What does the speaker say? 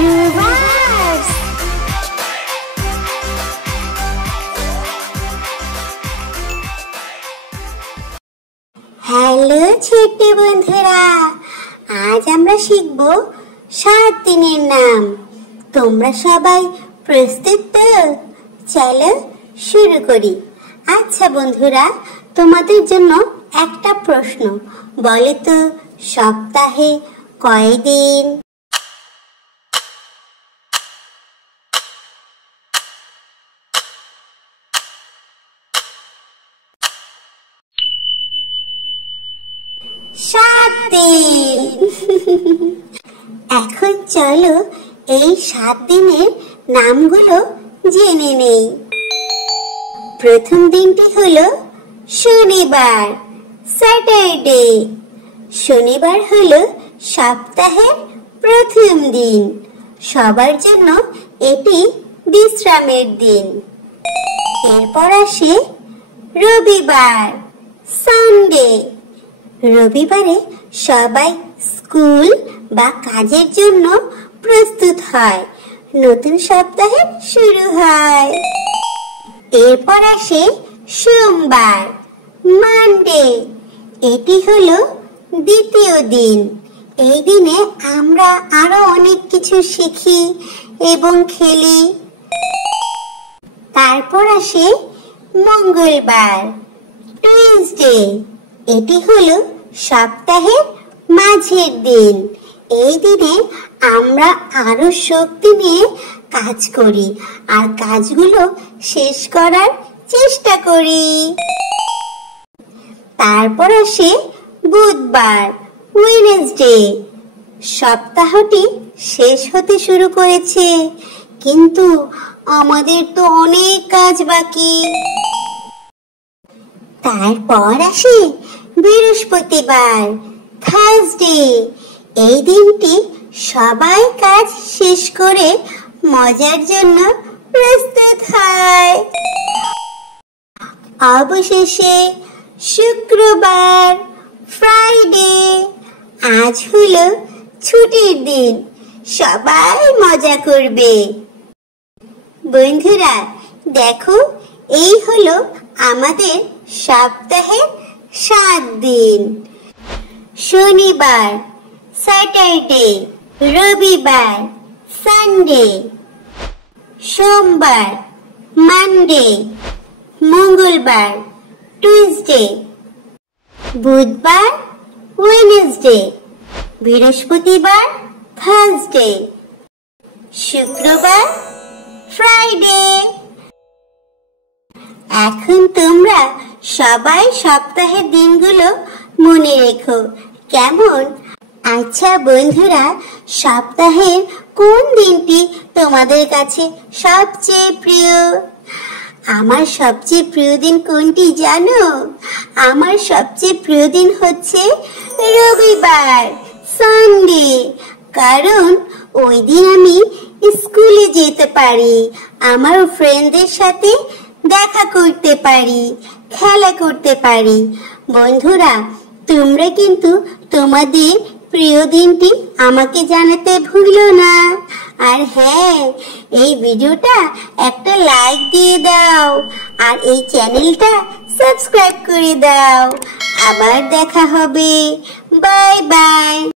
reverse. Hello ছোট্ট বন্ধুরা, আজ আমরা শিখব 7 দিনের নাম। তোমরা সবাই প্রস্তুত তো? চলো শুরু করি। আচ্ছা বন্ধুরা, তোমাদের জন্য একটা প্রশ্ন, বলো তো সপ্তাহে কয় দিন? সাত দিন। এখন চলো এই 7 দিনের নামগুলো জেনে নেই। প্রথম দিনটি হলো শনিবার, স্যাটারডে। শনিবার হলো সপ্তাহের প্রথম দিন। সবার জন্য এটি বিশ্রামের দিন। এরপর আসে রবিবার, সানডে। রবিবারে সবাই স্কুল বা কাজের জন্য প্রস্তুত হয়, নতুন সপ্তাহের শুরু হয়। এরপর আসে সোমবার, মানডে। এটি হলো দ্বিতীয় দিন। এই দিনে আমরা আরো অনেক কিছু শিখি এবং খেলি। তারপর আসে মঙ্গলবার, টুইসডে। এটি হলো সপ্তাহের মাঝের দিন। এই দিনে আমরা আরো শক্তি নিয়ে কাজ করি আর কাজগুলো শেষ করার চেষ্টা করি। তারপর আসে বুধবার, ওয়েডনেসডে। সপ্তাহটি শেষ হতে শুরু করেছে, কিন্তু আমাদের তো অনেক কাজ বাকি। তারপর আসে বৃহস্পতিবার, থার্সডে। এই দিনটি সবাই কাজ শেষ করে মজার জন্য প্রস্তুত হয়। অবশেষে শুক্রবার, ফ্রাইডে। আজ হলো ছুটির দিন, সবাই মজা করবে। বন্ধুরা দেখো, এই হলো আমাদের সপ্তাহের 7 দিন। শনিবার, স্যাটারডে, রবিবার, সানডে, সোমবার, মানডে, মঙ্গলবার, টুইসডে, বুধবার, ওয়েডনেসডে, বৃহস্পতিবার, থার্সডে, শুক্রবার, ফ্রাইডে। এখন তোমরা সবাই সপ্তাহের দিনগুলো মনে রেখো, কেমন? আচ্ছা বন্ধুরা, সপ্তাহের কোন দিনটি তোমাদের কাছে সবচেয়ে প্রিয়? আমার সবচেয়ে প্রিয় দিন কোনটি জানো? আমার সবচেয়ে প্রিয় দিন হচ্ছে রবিবার, সানডে। কারণ ওই দিন আমি স্কুলে যেতে পারি, আমার ফ্রেন্ডদের সাথে দেখা করতে পারি, খেলা করতে পারি। বন্ধুরা, তোমরা কিন্তু তোমাদের প্রিয় দিনটি আমাকে জানাতে ভুলো না। আর হ্যাঁ, এই ভিডিওটা একটা লাইক দিয়ে দাও আর এই চ্যানেলটা সাবস্ক্রাইব করে দাও। আবার দেখা হবে। Bye bye.